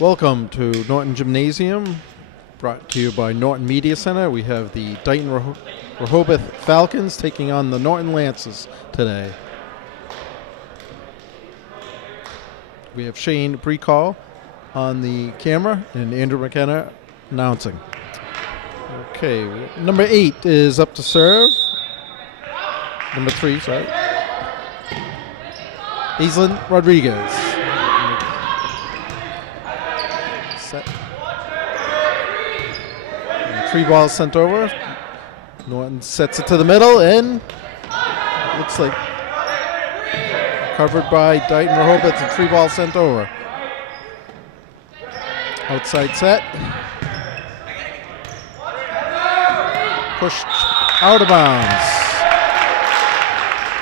Welcome to Norton Gymnasium, brought to you by Norton Media Center. We have the Dighton-Rehoboth Falcons taking on the Norton Lancers today. We have Shane Precall on the camera and Andrew McKenna announcing. Okay, number 8 is up to serve. Number 3, sorry. Aislinn Rodriguez. Set. And 3 balls sent over. Norton sets it to the middle and looks like covered by Dighton-Rehoboth and 3 balls sent over. Outside set. Pushed out of bounds.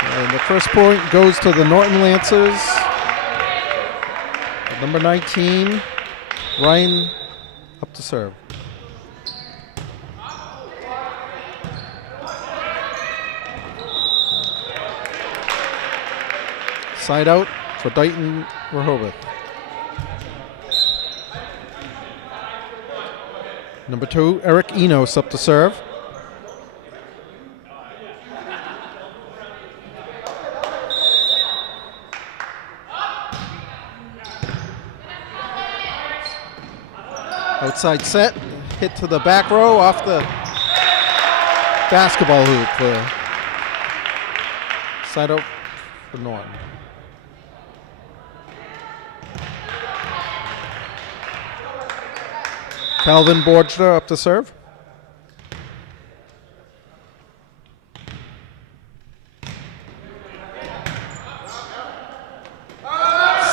And the first point goes to the Norton Lancers. Number 19, Ryan up to serve. Side out for Dighton-Rehoboth. Number 2, Eric Enos up to serve. Outside set, hit to the back row off the basketball hoop. Side out for Norton. Calvin Borgster up to serve.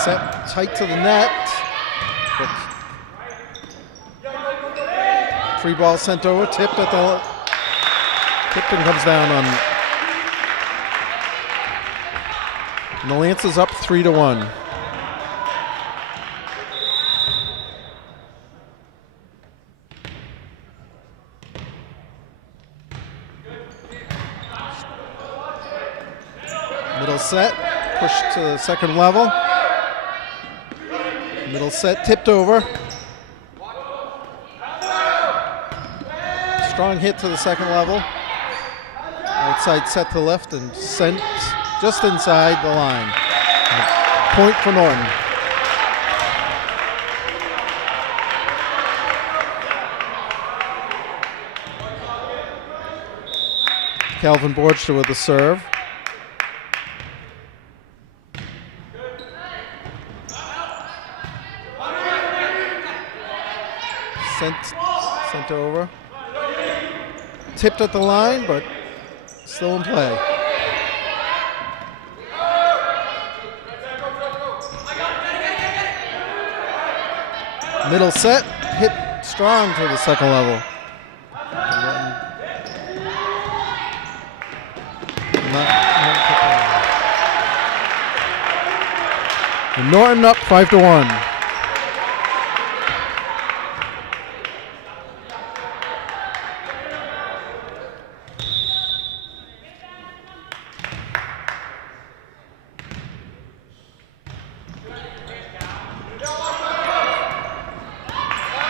Set tight to the net. 3 balls sent over, tipped and comes down on. And the Lancers up 3-1. Middle set, pushed to the second level. Middle set, tipped over. Strong hit to the second level. Outside set to left and sent just inside the line. Point for Norton. Calvin Borgster with the serve. Sent over. Tipped at the line, but still in play. Middle set, hit strong to the second level. And Norton up 5-1.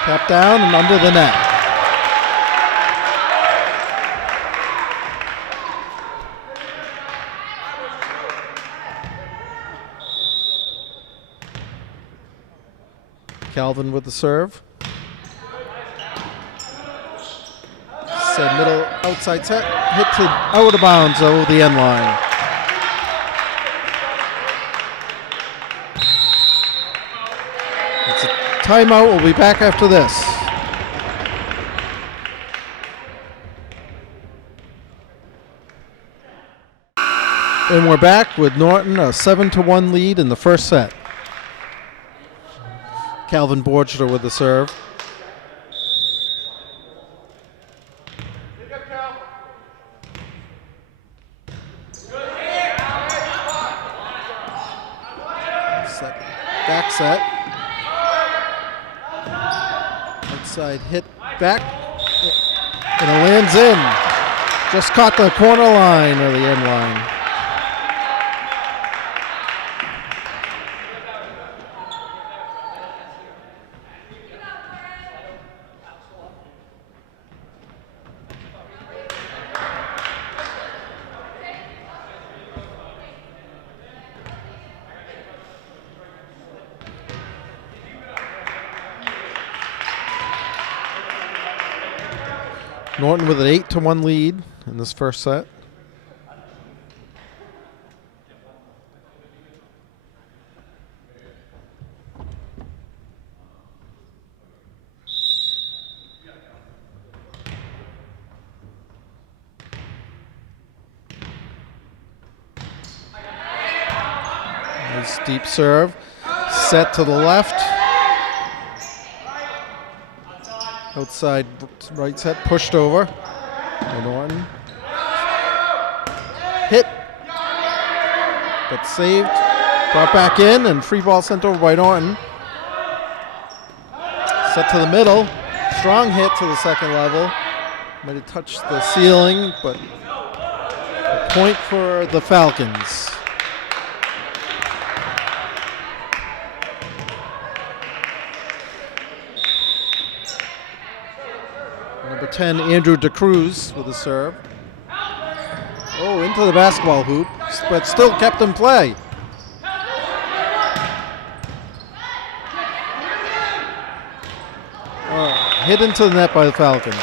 Tap down and under the net. Calvin with the serve. Set middle outside set. Hit to out of bounds over the end line. Timeout. We'll be back after this. And we're back with Norton, a 7-1 lead in the first set. Calvin Borgster with the serve. Back set. Outside hit back, and it lands in. Just caught the corner line or the end line. Norton with an 8-1 lead in this first set. Nice deep serve. Set to the left. Outside right set, pushed over by Norton. Hit, but saved. Brought back in, and free ball sent over by Norton. Set to the middle. Strong hit to the second level. Might have touched the ceiling, but a point for the Falcons. Number 10, Andrew DeCruz with a serve. Oh, into the basketball hoop, but still kept in play. Hit into the net by the Falcons.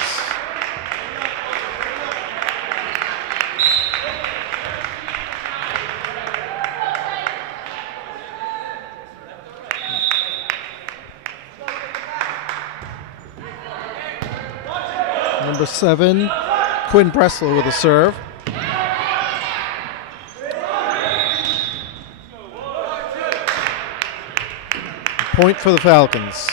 Number 7, Quinn Bressler with a serve. Point for the Falcons.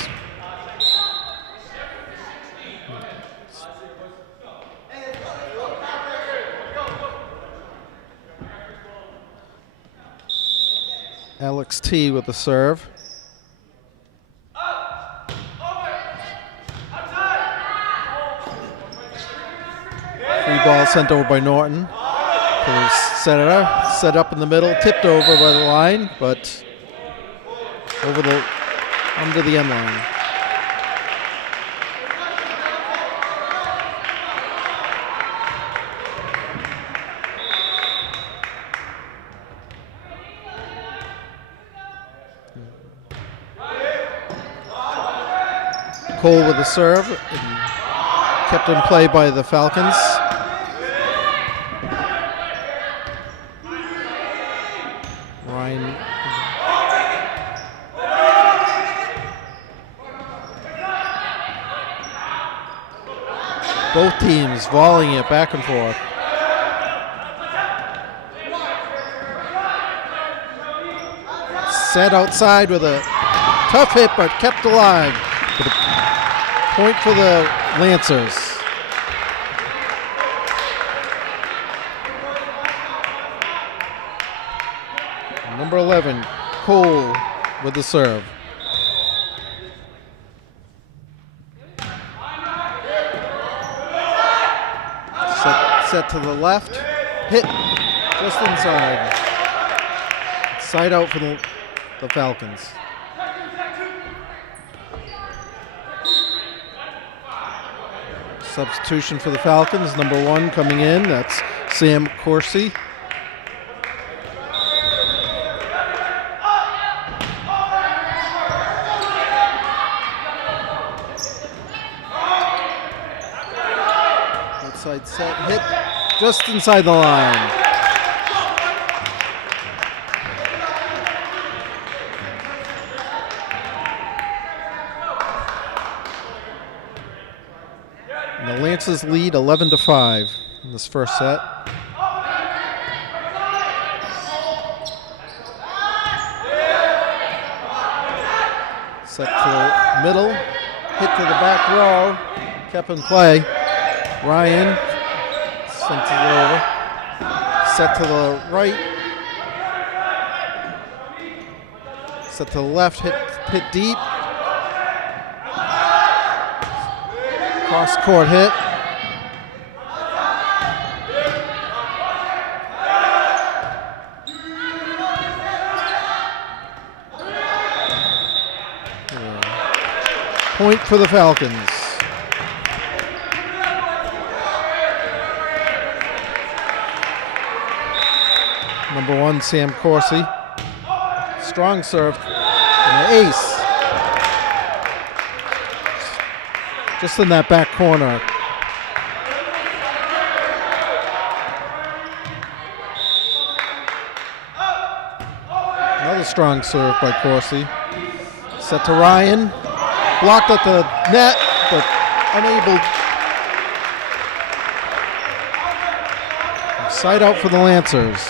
Alex T with the serve. Free ball sent over by Norton. To the setter, set up in the middle, tipped over by the line, but under the end line. Cole with the serve, kept in play by the Falcons. Ryan. Both teams volleying it back and forth. Set outside with a tough hit, but kept alive. With a point for the Lancers. Number 11, Cole with the serve. Set to the left, hit just inside. Side out for the Falcons. Substitution for the Falcons, number 1 coming in, that's Sam Corsi. Outside set, hit just inside the line. And the Lancers lead 11-5 in this first set. Set to the middle, hit to the back row, kept in play. Ryan sent it over, set to the right, set to the left, hit deep, cross court hit. Point for the Falcons. Number 1, Sam Corsi. Strong serve and an ace. Just in that back corner. strong serve by Corsi. Set to Ryan. Blocked at the net, but unable. Side out for the Lancers.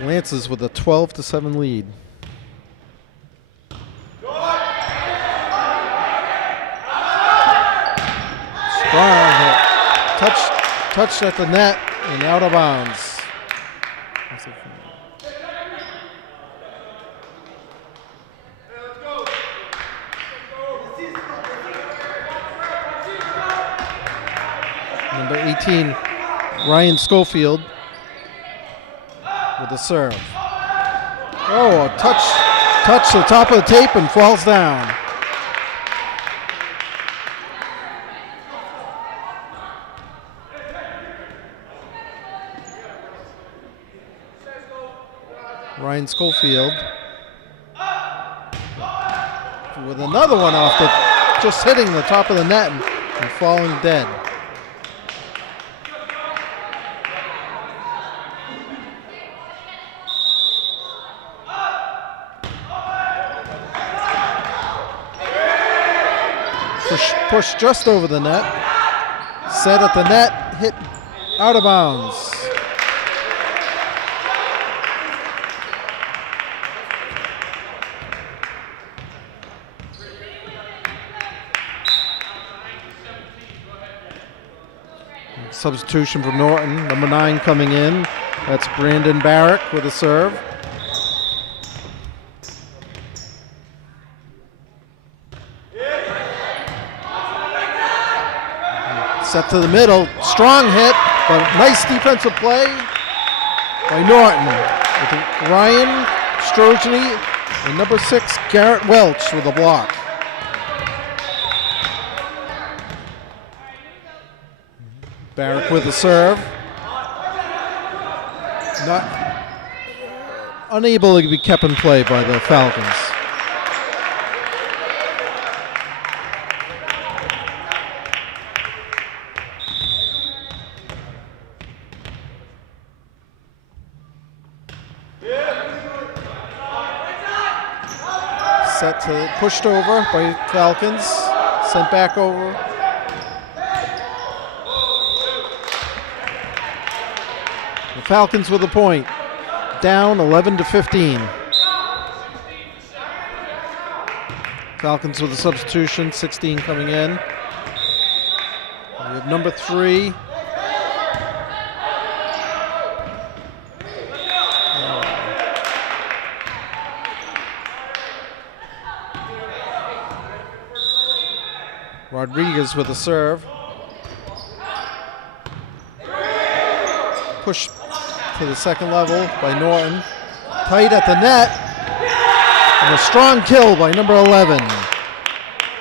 Lancers with a 12-7 lead. Strong hit. Touched at the net and out of bounds. Number 18, Ryan Schofield with the serve. Oh, a touch the top of the tape and falls down. Ryan Schofield with another one off just hitting the top of the net and falling dead. Push just over the net. Set at the net, hit out of bounds. Substitution for Norton, number 9 coming in. That's Brandon Barrick with a serve. Set to the middle, strong hit, but nice defensive play by Norton. With Ryan Strogeny and number 6, Garrett Welch with a block. Barrick with the serve. Unable to be kept in play by the Falcons. Set to pushed over by Falcons. Sent back over. The Falcons with a point. Down 11-15. Falcons with a substitution, 16 coming in. We have number 3. Rodriguez with a serve. Push to the second level by Norton. Tight at the net. And a strong kill by number 11,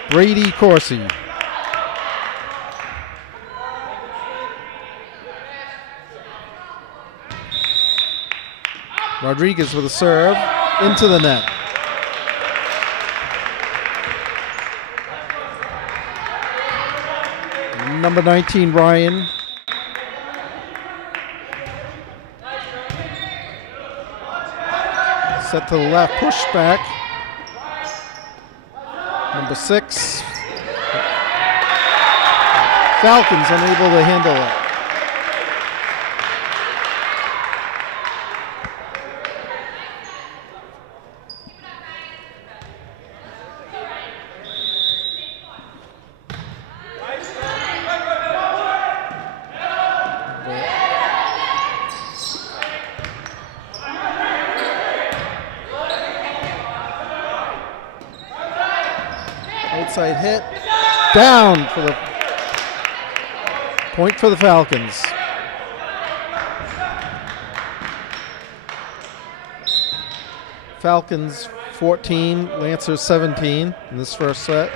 Brady Corsi. Rodriguez with a serve into the net. Number 19, Ryan. Set to the left, push back. Number 6. Falcons unable to handle it. Outside hit, down for the point for the Falcons. Falcons 14, Lancers 17 in this first set.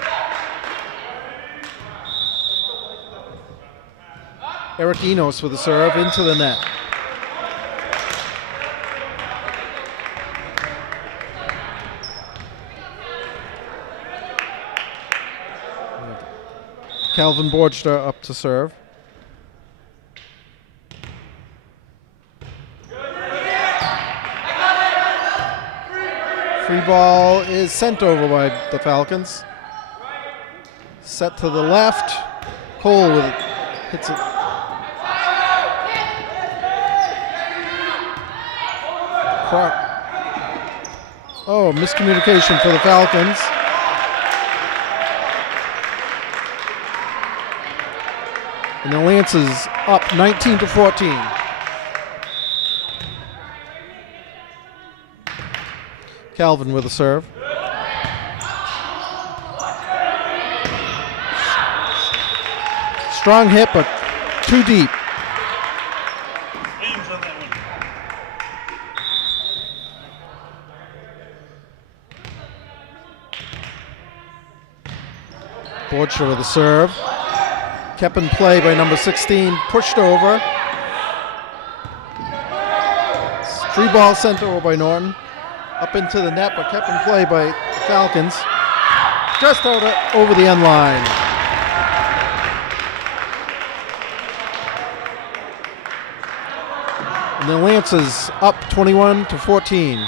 Eric Enos with a serve into the net. Calvin Borgster up to serve. Free ball is sent over by the Falcons. Set to the left. Cole with it. Hits it. Oh, miscommunication for the Falcons. And the Lancers up 19-14. Calvin with a serve. Strong hit, but too deep. Borcher with a serve. Kept in play by number 16. Pushed over. Free ball sent over by Norton. Up into the net, but kept in play by the Falcons. Just over the end line. And the Lancers up 21-14.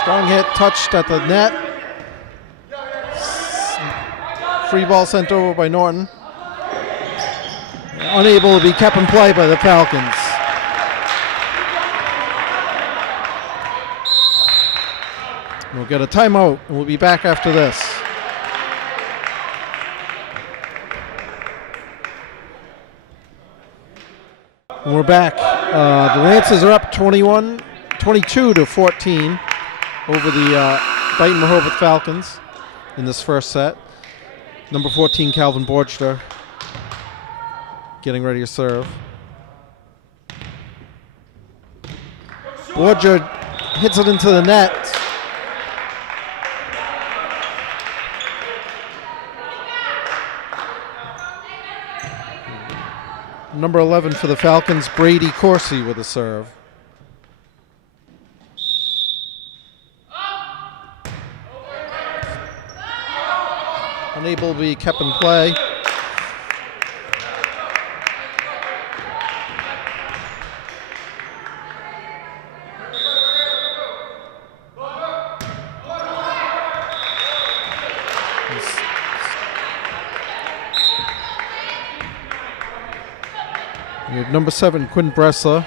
Strong hit, touched at the net. Free ball sent over by Norton. Unable to be kept in play by the Falcons. We'll get a timeout, and we'll be back after this. And we're back. The Lancers are up 22-14 over the Dighton-Rehoboth Falcons in this first set. Number 14, Calvin Borchler, getting ready to serve. Borger hits it into the net. Number 11 for the Falcons, Brady Corsi with a serve. Unable to be kept in play. We have number 7, Quinn Bressler.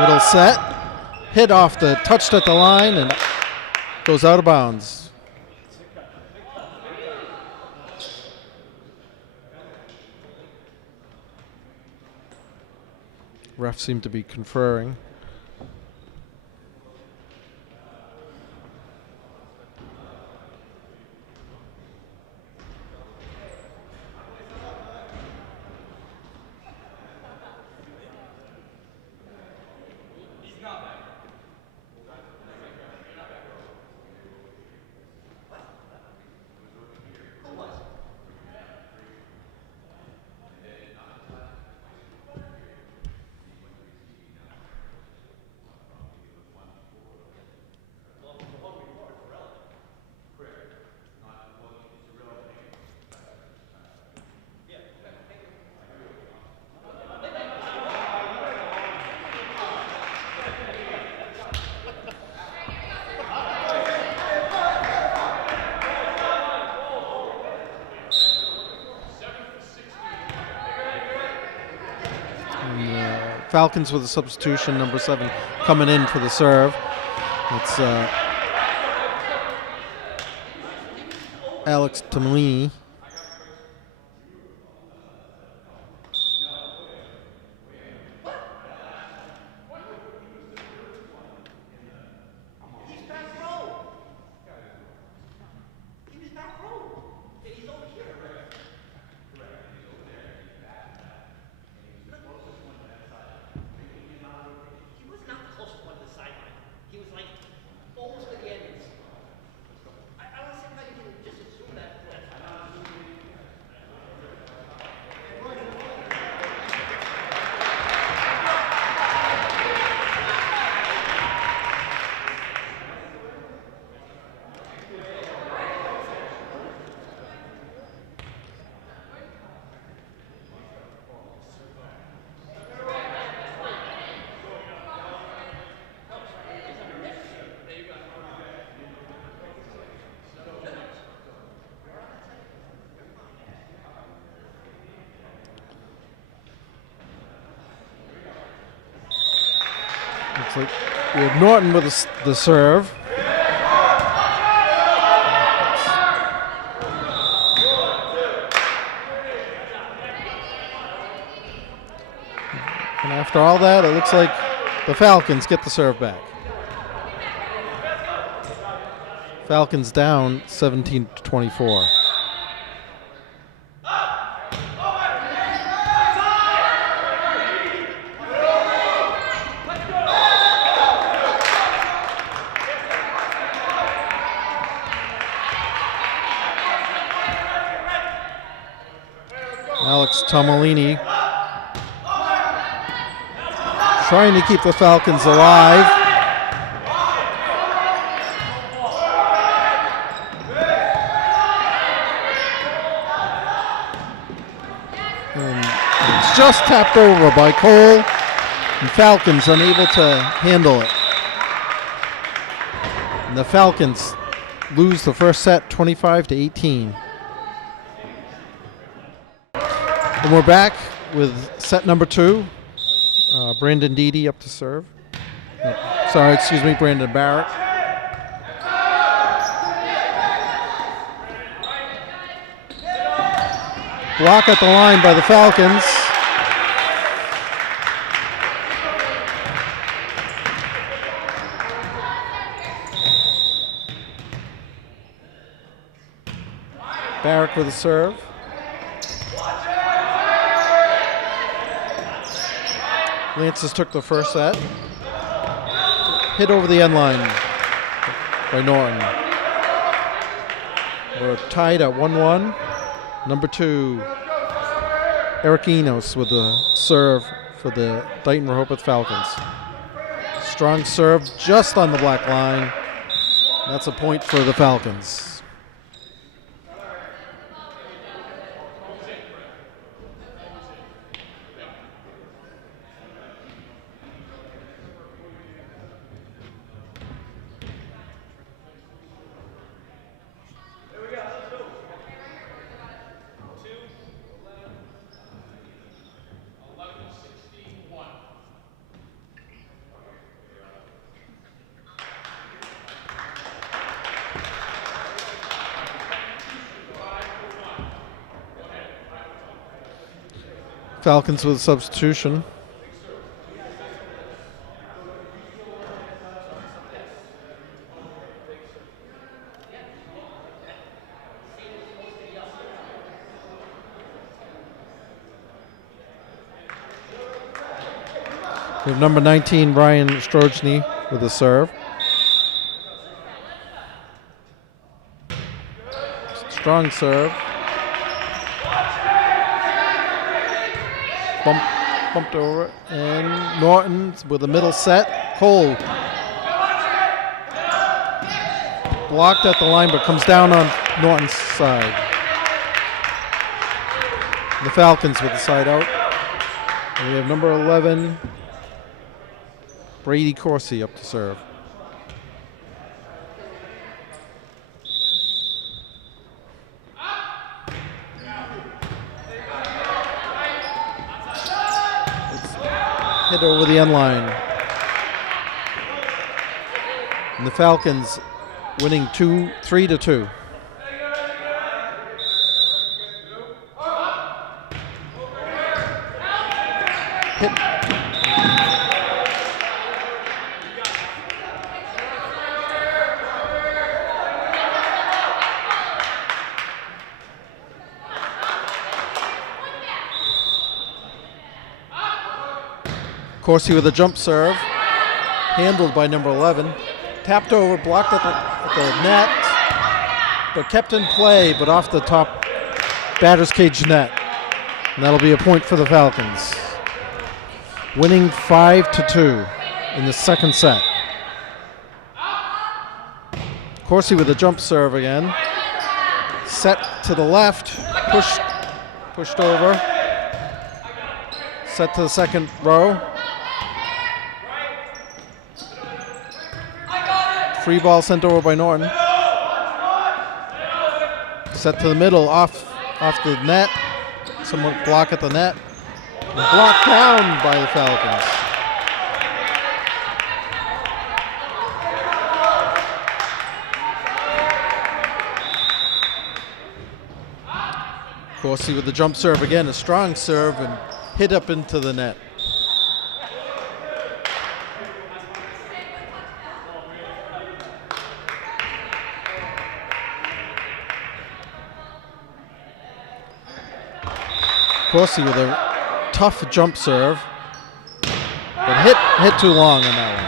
Middle set, hit off the, touched at the line and goes out of bounds. Refs seem to be conferring. Falcons with a substitution, number 7 coming in for the serve. It's Alex Tomlini. Looks like we have Norton with the serve. And after all that, it looks like the Falcons get the serve back. Falcons down 17-24. Alex Tomolini trying to keep the Falcons alive. And it's just tapped over by Cole, and Falcons unable to handle it. And the Falcons lose the first set 25-18. And we're back with set number 2. Brandon Deedy up to serve. Brandon Barrett. Block at the line by the Falcons. Barrett with a serve. Lances took the first set. Hit over the end line by Norton. We're tied at 1-1. Number 2, Eric Enos with the serve for the Dighton-Rehoboth Falcons. Strong serve just on the black line. That's a point for the Falcons. Falcons with a substitution. We have number 19, Ryan Strojny with a serve. Strong serve. Bumped over, and Norton with a middle set. Cole blocked at the line, but comes down on Norton's side. The Falcons with the side out. And we have number 11, Brady Corsi up to serve. Hit over the end line. And the Falcons winning 3-2. Hit. Corsi with a jump serve, handled by number 11. Tapped over, blocked at the net, but kept in play, but off the top batter's cage net. And that'll be a point for the Falcons. Winning 5-2 in the second set. Corsi with a jump serve again. Set to the left, pushed over. Set to the second row. Free ball sent over by Norton. Set to the middle, off the net. Someone block at the net. Blocked down by the Falcons. Corsi with the jump serve again, a strong serve, and hit up into the net. Corsi with a tough jump serve, but hit too long on that one.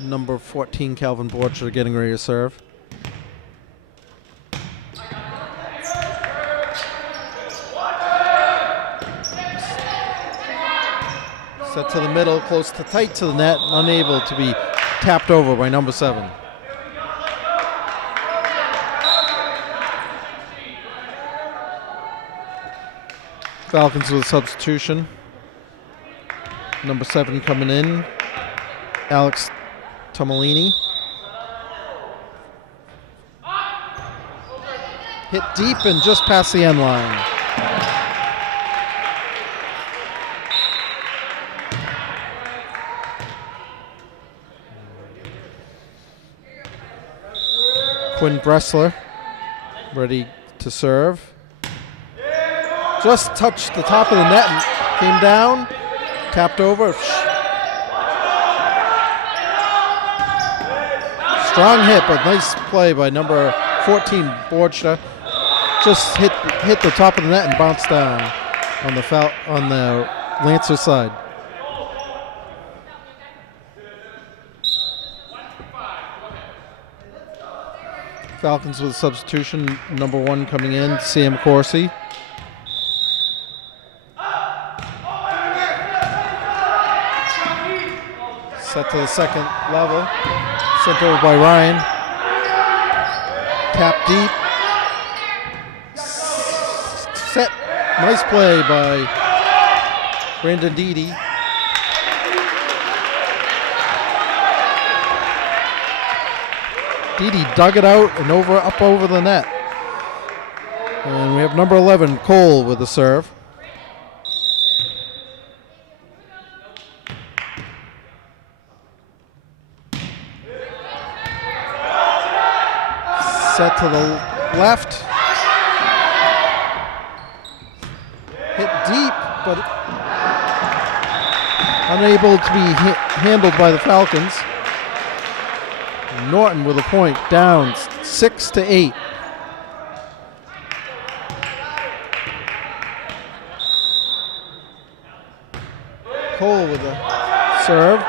Number 14, Calvin Borcher, getting ready to serve. Set to the middle, close to tight to the net, unable to be tapped over by number 7. Falcons with a substitution. Number 7 coming in, Alex Tomolini. Hit deep and just past the end line. Quinn Bressler ready to serve. Just touched the top of the net and came down, tapped over. Strong hit, but nice play by number 14, Borchta. Just hit the top of the net and bounced down on the Lancer side. Falcons with a substitution. Number 1 coming in, Sam Corsi. Set to the second level. Sent over by Ryan. Tap deep. Set. Nice play by Brandon Deedy. Deedy dug it out and up over the net. And we have number 11, Cole, with the serve. Set to the left. Hit deep, but unable to be handled by the Falcons. Norton with a point, down 6-8. Cole with the serve.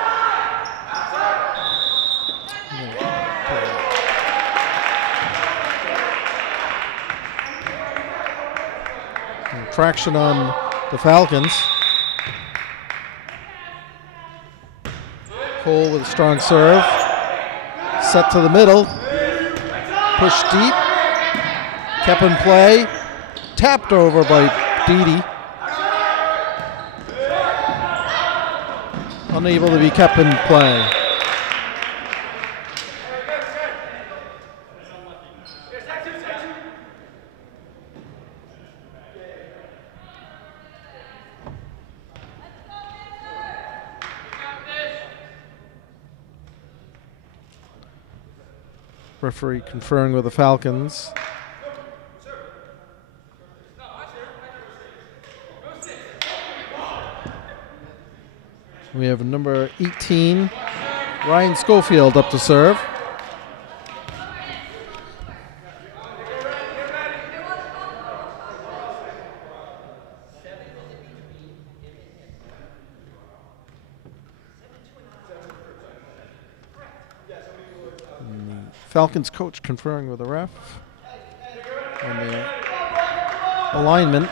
Traction on the Falcons. Cole with a strong serve. Set to the middle. Push deep. Kept in play. Tapped over by Deedy. Unable to be kept in play. Referee conferring with the Falcons. We have number 18, Ryan Schofield, up to serve. Falcons coach conferring with the ref on the alignment.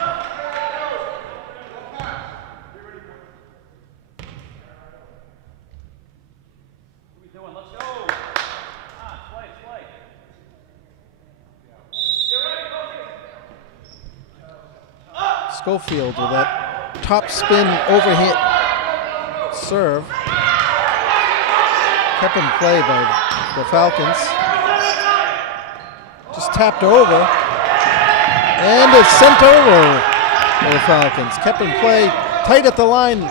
Schofield with that top spin overhit serve. Kept in play by the Falcons. Just tapped over. And it's sent over by the Falcons. Kept in play tight at the line.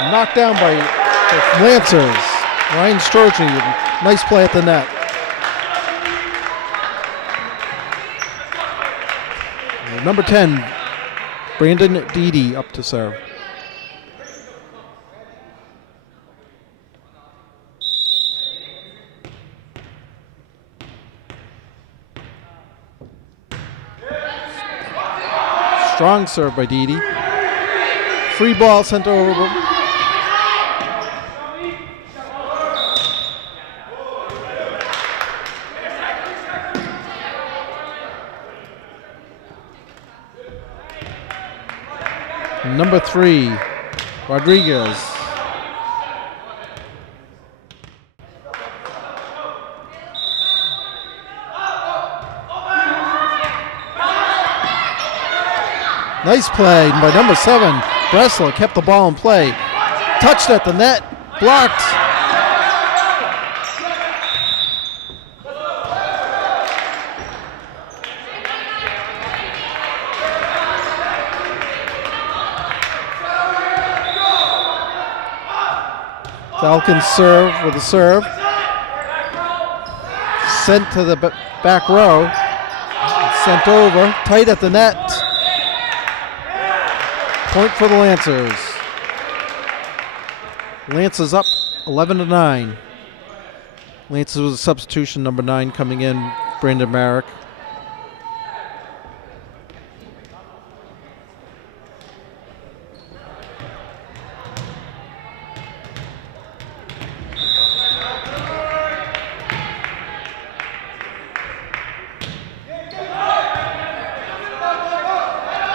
Knocked down by the Lancers. Ryan Sturgey, nice play at the net. Number 10, Brandon Deedy up to serve. Strong serve by Deedy. Free ball sent over. Number 3, Rodriguez. Nice play by number 7. Breslau kept the ball in play. Touched at the net. Blocked. Falcons serve with a serve. Sent to the back row. Sent over. Tight at the net. Point for the Lancers. Lancers up 11-9. Lancers with a substitution, number 9 coming in, Brandon Merrick.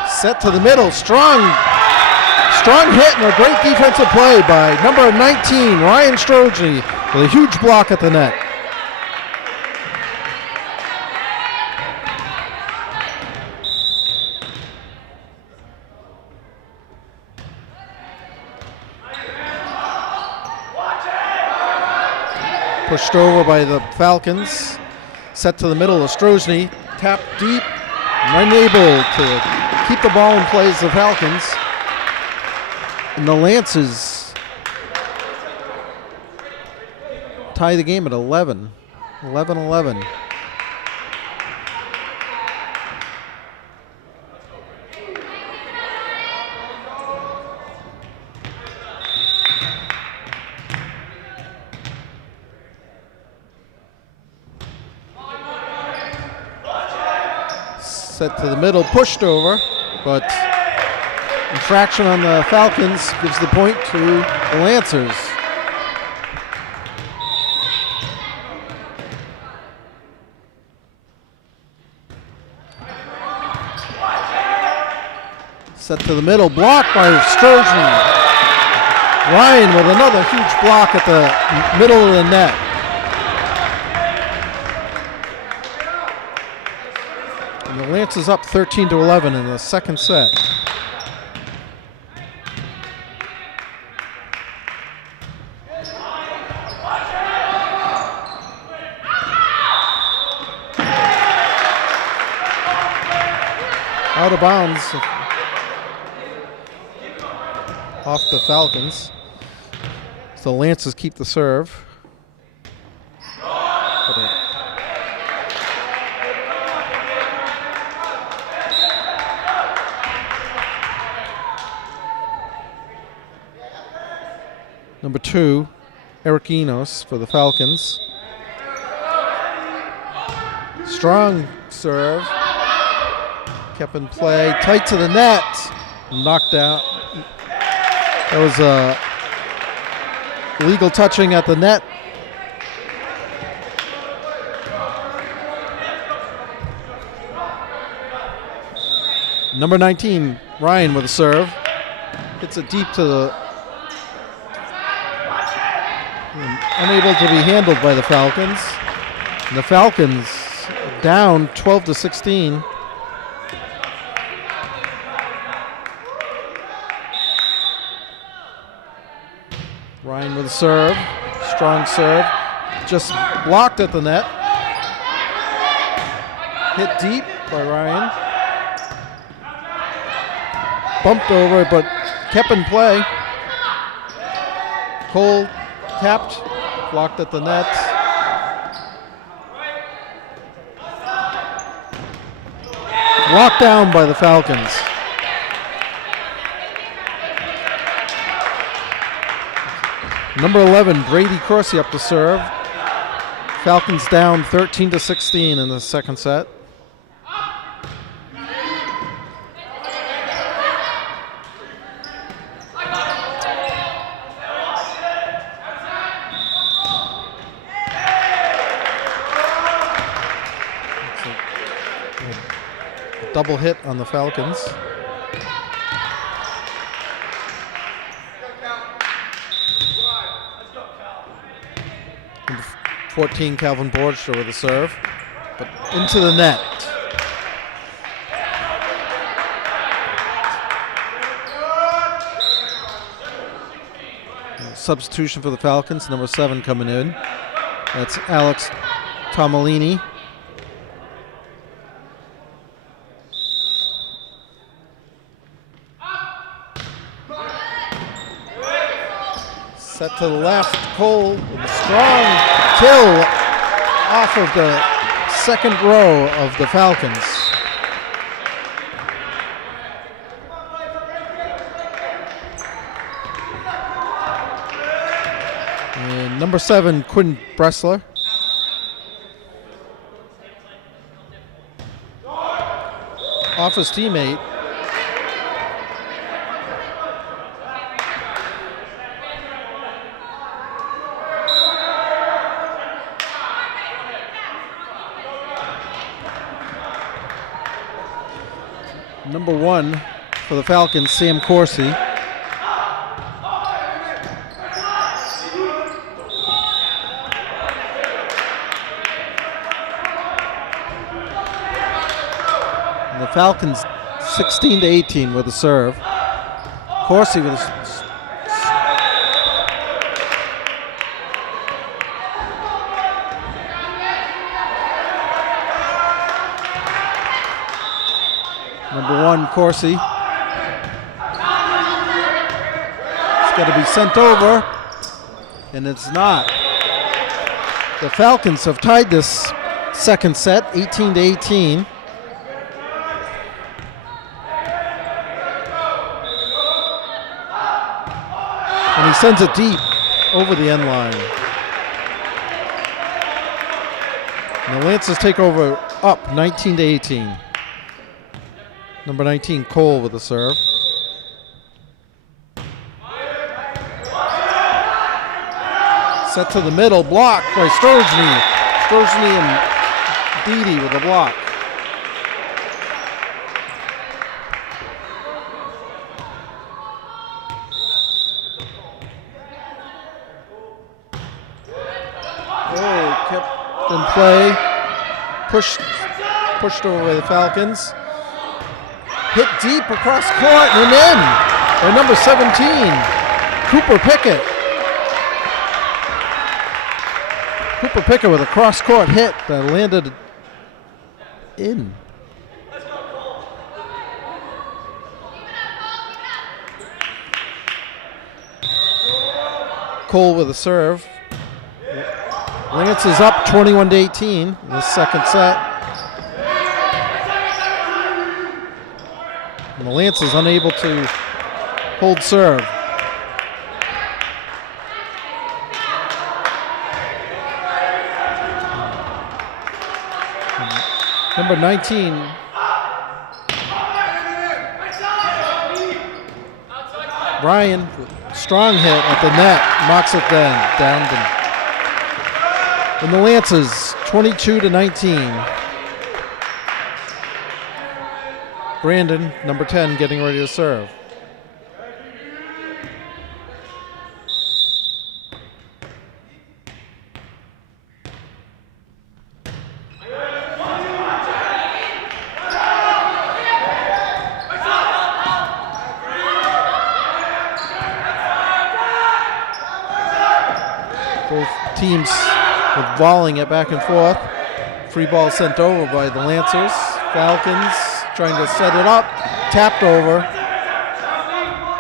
Set to the middle, strong hit and a great defensive play by number 19, Ryan Sturgey, with a huge block at the net. Pushed over by the Falcons. Set to the middle of Sturgey, tapped deep, and unable to keep the ball in play as the Falcons. And the Lancers tie the game at 11. 11-11. Set to the middle, pushed over, but infraction on the Falcons gives the point to the Lancers. Set to the middle, blocked by Sturgey. Ryan with another huge block at the middle of the net. And the Lancers up 13-11 in the second set. Out of bounds off the Falcons. So the Lancers keep the serve. Number 2, Eric Enos for the Falcons. Strong serve. Kept in play, tight to the net, knocked out. That was illegal touching at the net. Number 19, Ryan with a serve. Hits it deep to the... unable to be handled by the Falcons. And the Falcons down 12-16. Ryan with a serve, strong serve, just blocked at the net. Hit deep by Ryan. Bumped over, but kept in play. Cole tapped, blocked at the net. Locked down by the Falcons. Number 11, Brady Corsi up to serve. Falcons down 13-16 in the second set. Double hit on the Falcons. Number 14, Calvin Borgster with a serve, but into the net. Substitution for the Falcons, number 7 coming in. That's Alex Tomalini. Set to the left, Cole with a strong kill off of the second row of the Falcons. And number 7, Quinn Bressler. Off his teammate. Number 1 for the Falcons, Sam Corsi. And the Falcons 16-18 with a serve. Corsi with a Number 1, Corsi. It's got to be sent over, and it's not. The Falcons have tied this second set, 18-18. And he sends it deep over the end line. And the Lancers take over up 19-18. Number 19, Cole with the serve. Set to the middle, blocked by Sturgeon. Sturgeon and Beattie with the block. Oh, kept in play. Pushed over by the Falcons. Hit deep across court and in by number 17, Cooper Pickett. Cooper Pickett with a cross-court hit that landed in. Cole with a serve. Lance is up 21-18 in the second set. And the Lance is unable to hold serve. Number 19. Ryan, strong hit at the net, knocks it down. And the Lancers, 22-19. Brandon, number 10, getting ready to serve. Both teams with volleying it back and forth. Free ball sent over by the Lancers. Falcons trying to set it up. Tapped over.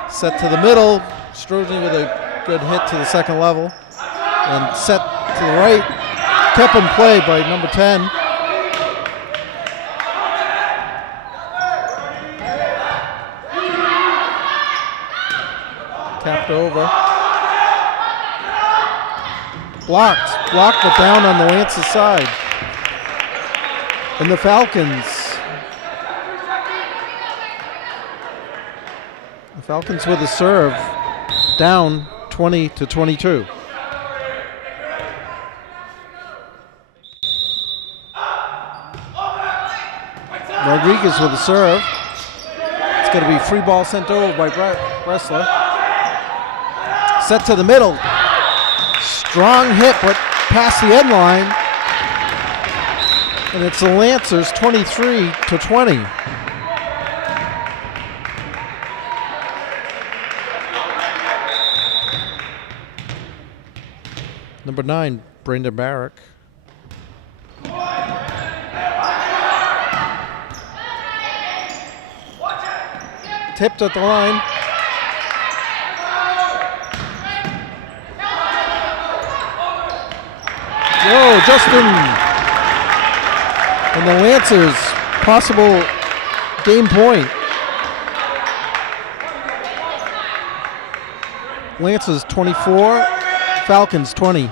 Set to the middle. Sturgeon with a Good hit to the second level. And set to the right. Kept in play by number 10. Tapped over. Blocked, but down on the Lance's side. And the Falcons with a serve, down 20-22. Rodriguez with a serve. It's going to be free ball sent over by Bressler. Set to the middle. Strong hit, but past the end line. And it's the Lancers 23-20. Number 9, Brandon Barrick. Tipped at the line. Whoa, Justin. And the Lancers, possible game point. Lancers 24, Falcons 20.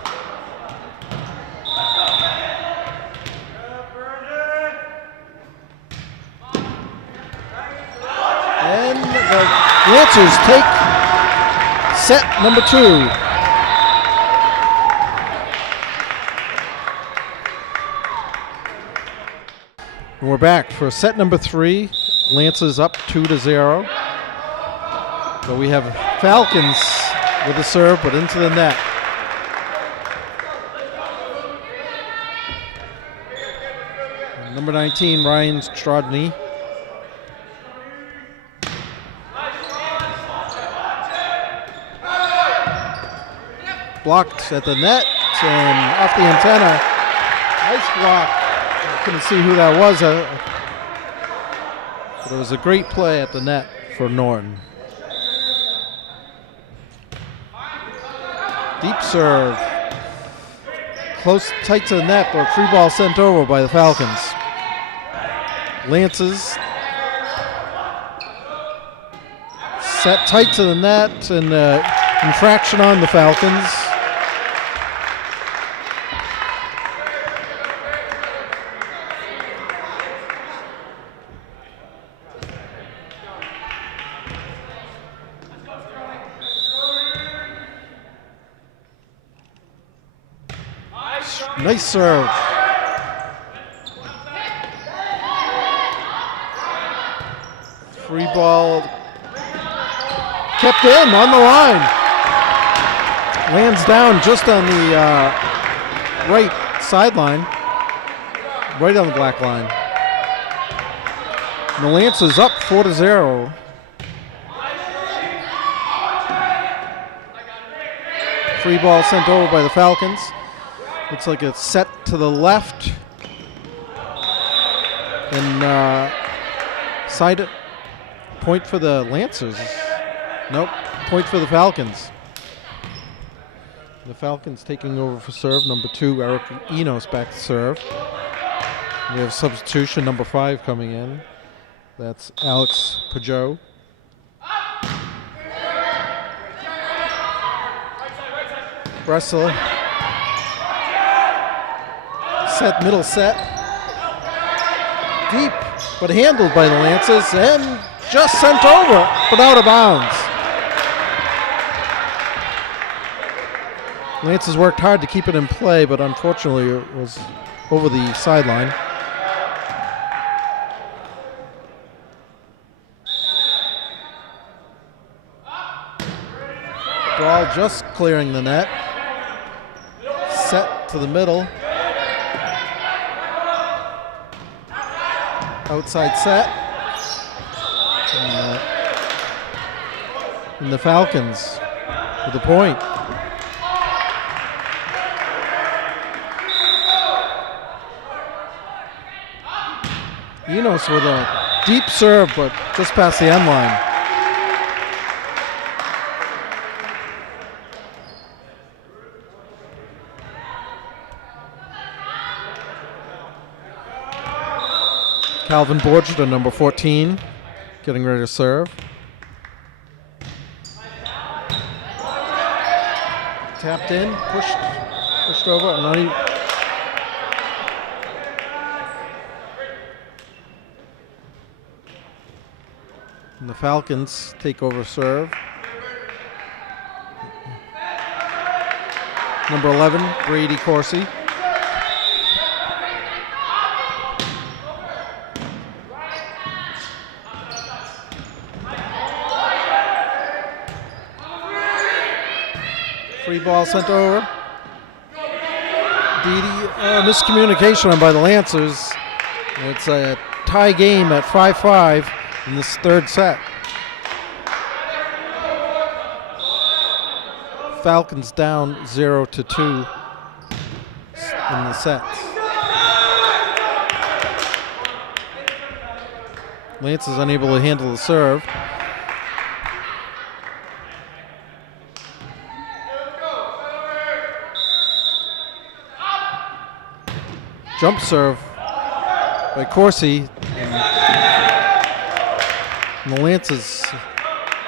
And the Lancers take set number 2. And we're back for set number 3. Lancers up 2-0. But we have Falcons with a serve, but into the net. And number 19, Ryan Strodny. Blocked at the net and off the antenna. Nice block. I couldn't see who that was. But it was a great play at the net for Norton. Deep serve. Close, tight to the net, but free ball sent over by the Falcons. Lances. Set tight to the net and infraction on the Falcons. Nice serve. Free ball kept in on the line. Lands down just on the right sideline, right on the black line. And the Lancers up 4-0. Free ball sent over by the Falcons. Looks like it's set to the left. And side it. Point for the Lancers. Nope. Point for the Falcons. The Falcons taking over for serve. Number 2, Eric Enos back to serve. We have substitution number 5 coming in. That's Alex Pajot. Bressler. Set, middle set. Deep, but handled by the Lancers and just sent over, but out of bounds. Lancers worked hard to keep it in play, but unfortunately it was over the sideline. Ball just clearing the net. Set to the middle. Outside set. And the Falcons with the point. Enos with a deep serve, but just past the end line. Calvin Borgia, number 14, getting ready to serve. Tapped in, pushed over. And the Falcons take over serve. Number 11, Brady Corsi. Free ball sent over. Miscommunication by the Lancers. It's a tie game at 5-5 in this third set. Falcons down 0-2 in the sets. Lance is unable to handle the serve. Jump serve by Corsi. And the Lancers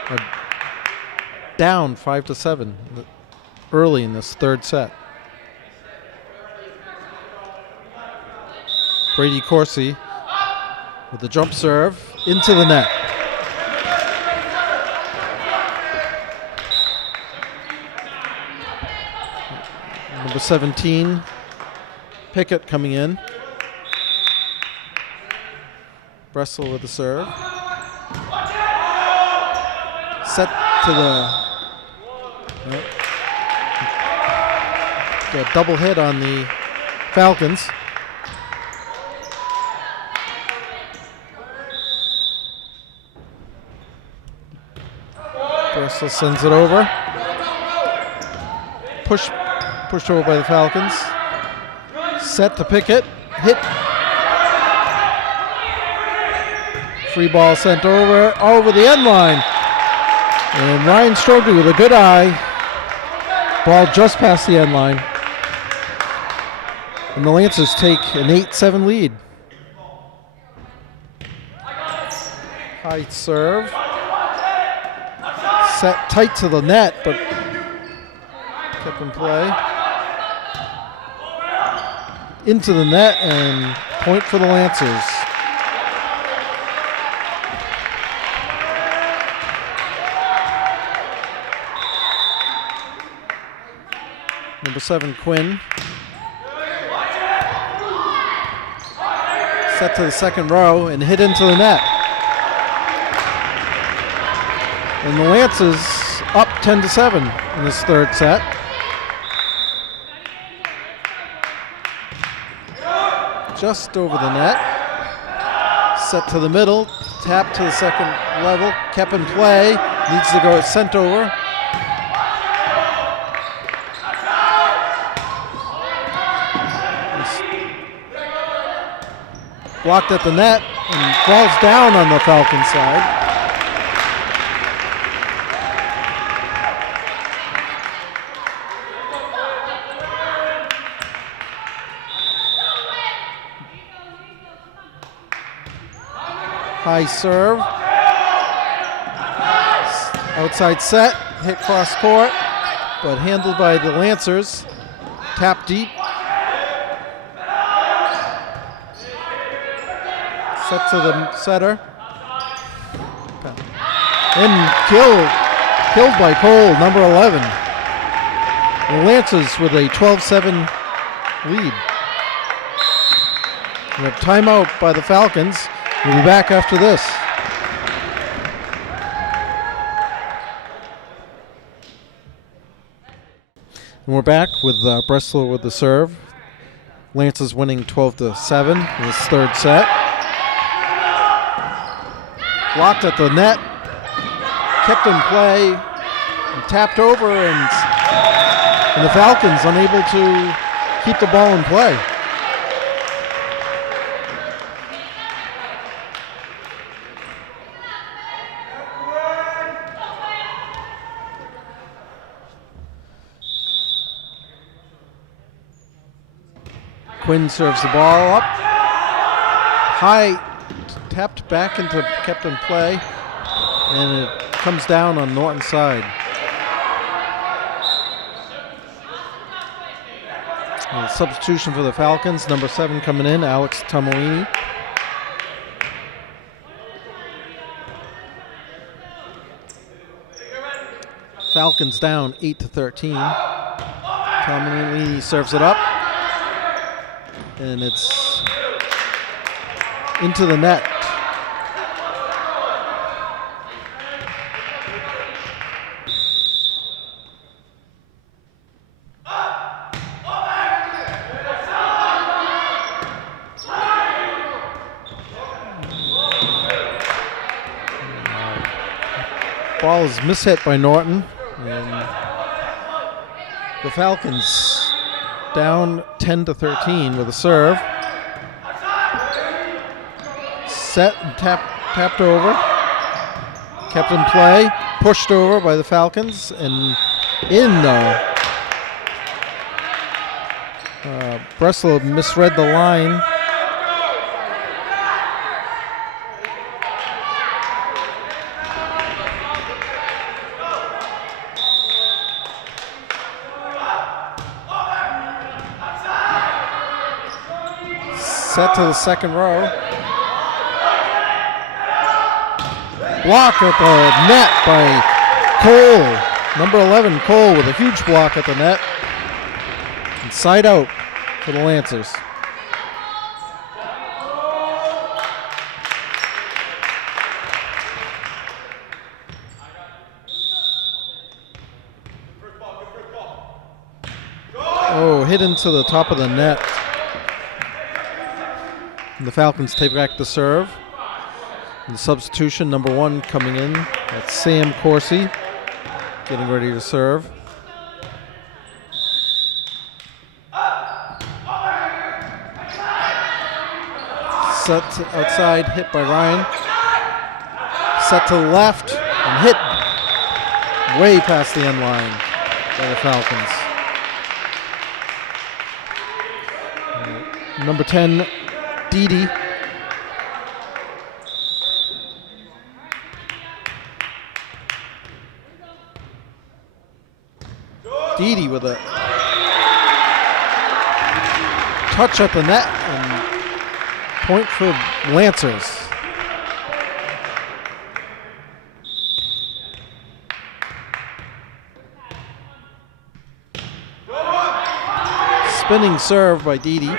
are down 5-7 early in this third set. Brady Corsi with the jump serve into the net. Number 17, Pickett coming in. Bressel with the serve. Set to the double hit on the Falcons. Bressel sends it over. Pushed over by the Falcons. Set to Pickett. Hit. Free ball sent over the end line. And Ryan Strobey with a good eye. Ball just past the end line. And the Lancers take an 8-7 lead. High serve. Set tight to the net, but kept in play. Into the net and point for the Lancers. Number 7, Quinn. Set to the second row and hit into the net. And the Lancers up 10-7 in this third set. Just over the net. Set to the middle. Tap to the second level. Kept in play. Needs to go sent over. Blocked at the net and falls down on the Falcon side. High serve. Outside set. Hit cross court, but handled by the Lancers. Tap deep. Set to the setter. And killed by Cole, number 11. The Lancers with a 12-7 lead. We have timeout by the Falcons. We'll be back after this. And we're back with Bressler with the serve. Lancers winning 12-7 in this third set. Blocked at the net. Kept in play. And tapped over, and the Falcons unable to keep the ball in play. Quinn serves the ball up. High tapped back into kept in play, and it comes down on Norton's side. And substitution for the Falcons, number 7 coming in, Alex Tomoini. Falcons down 8-13. Tomoini serves it up, and it's into the net. Ball is mishit by Norton, and the Falcons down 10-13 with a serve. Set and tapped over, kept in play, pushed over by the Falcons, and in though. Breslow misread the line. Set to the second row. Block at the net by Cole. Number 11, Cole, with a huge block at the net. And side out for the Lancers. Oh, hit into the top of the net. And the Falcons take back the serve. And the substitution, number 1 coming in. That's Sam Corsi, getting ready to serve. Set outside, hit by Ryan. Set to the left and hit way past the end line by the Falcons. Number 10, Didi. Didi with a touch at the net and point for Lancers. Spinning serve by Didi.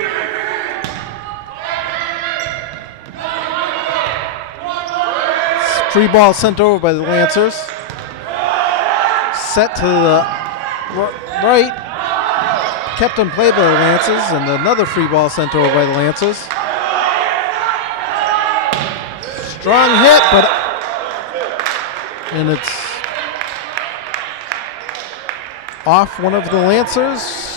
Free ball sent over by the Lancers. Set to the right. Kept in play by the Lancers, and another free ball sent over by the Lancers. Strong hit, and it's off one of the Lancers.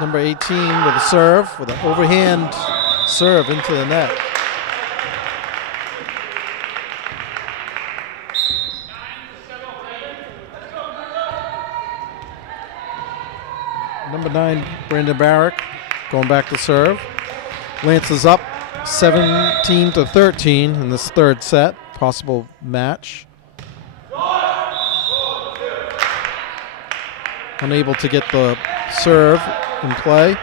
Number 18 with a serve, with an overhand serve into the net. Number 9, Brandon Barrick, going back to serve. Lancers up 17-13 in this third set, possible match. Unable to get the serve in play.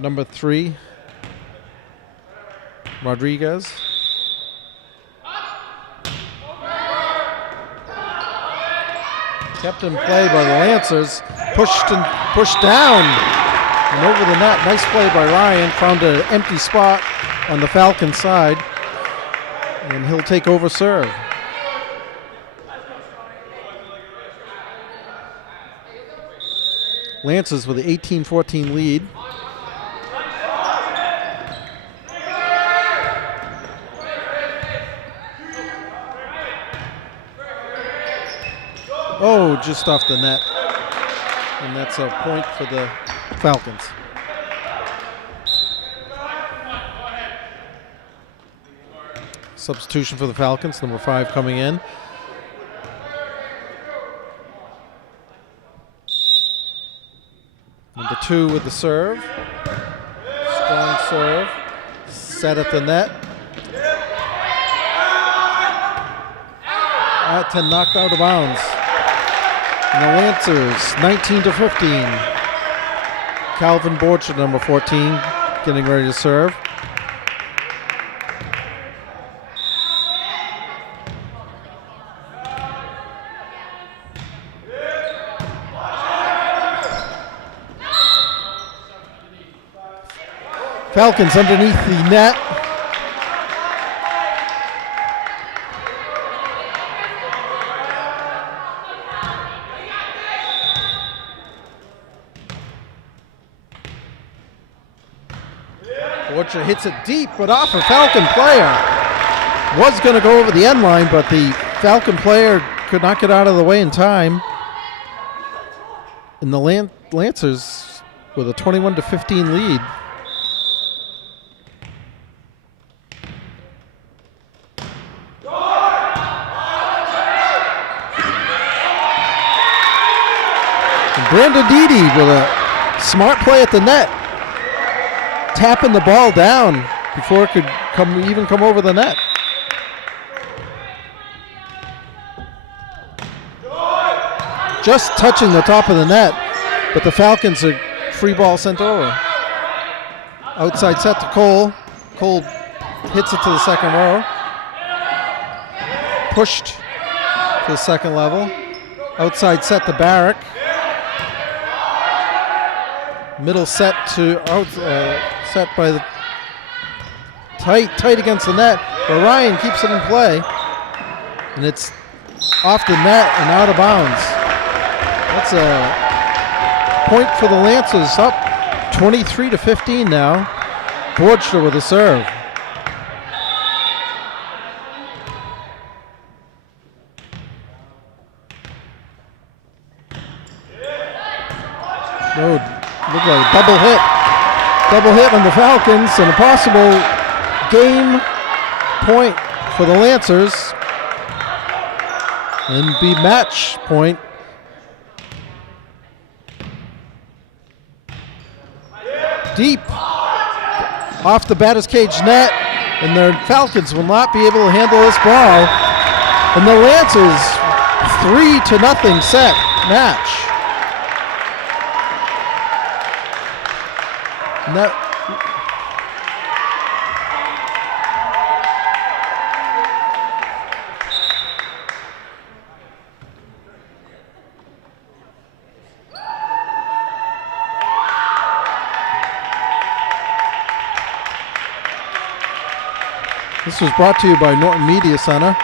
Number 3, Rodriguez. Kept in play by the Lancers, pushed down and over the net. Nice play by Ryan, found an empty spot on the Falcon side, and he'll take over serve. Lancers with the 18-14 lead. Oh, just off the net. And that's a point for the Falcons. Substitution for the Falcons, number 5 coming in. 2 with the serve. Strong serve. Set at the net. That 10 knocked out of bounds. And the Lancers, 19-15. Calvin Borchardt, number 14, getting ready to serve. Falcons underneath the net. Borchardt hits it deep, but off a Falcon player. Was going to go over the end line, but the Falcon player could not get out of the way in time. And the Lancers with a 21-15 lead. Brandon Dede with a smart play at the net, tapping the ball down before it could even come over the net. Just touching the top of the net, but the Falcons are free ball sent over. Outside set to Cole. Cole hits it to the second row. Pushed to the second level. Outside set to Barrick. Middle set to set by the tight against the net, but Ryan keeps it in play, and it's off the net and out of bounds. That's a point for the Lancers, up 23-15 now. Borchardt with a serve. Looked like a double hit on the Falcons, and a possible game point for the Lancers, and be match point. Deep off the batter's cage net, and the Falcons will not be able to handle this ball. And the Lancers 3-0 set match. And that this was brought to you by Norton Media Center.